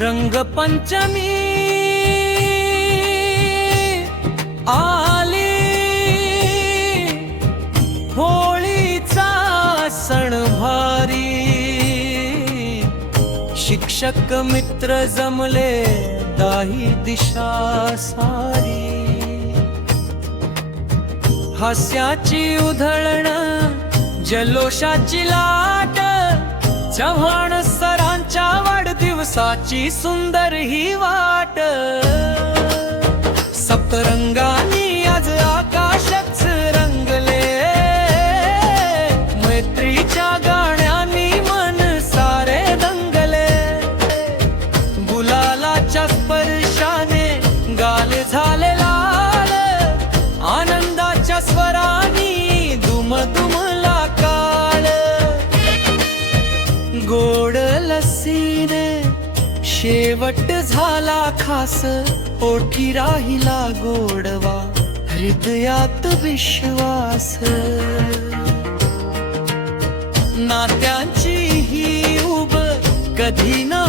रंगपंचमी आली, होळीचा सण भारी, शिक्षक मित्र जमले दाही दिशा सारी, हास्याची उधळण जल्लोषाची लाट, चव्हाण सरांच्या वाढदिवसाची सुंदर ही वाट, सप्तरंगानी आज आकाशच रंगले, मैत्रीच्या गाण्यांनी मन सारे दंगले, गुलालाच्या स्पर्शाने गाल झाले लाल, आनंदाच्या स्वरानी दुमदुमला काळ, गोड लसीने शेवट झाला खास, ओठी राहिला गोडवा हृदयात विश्वास, नात्यांची ही उब कधी न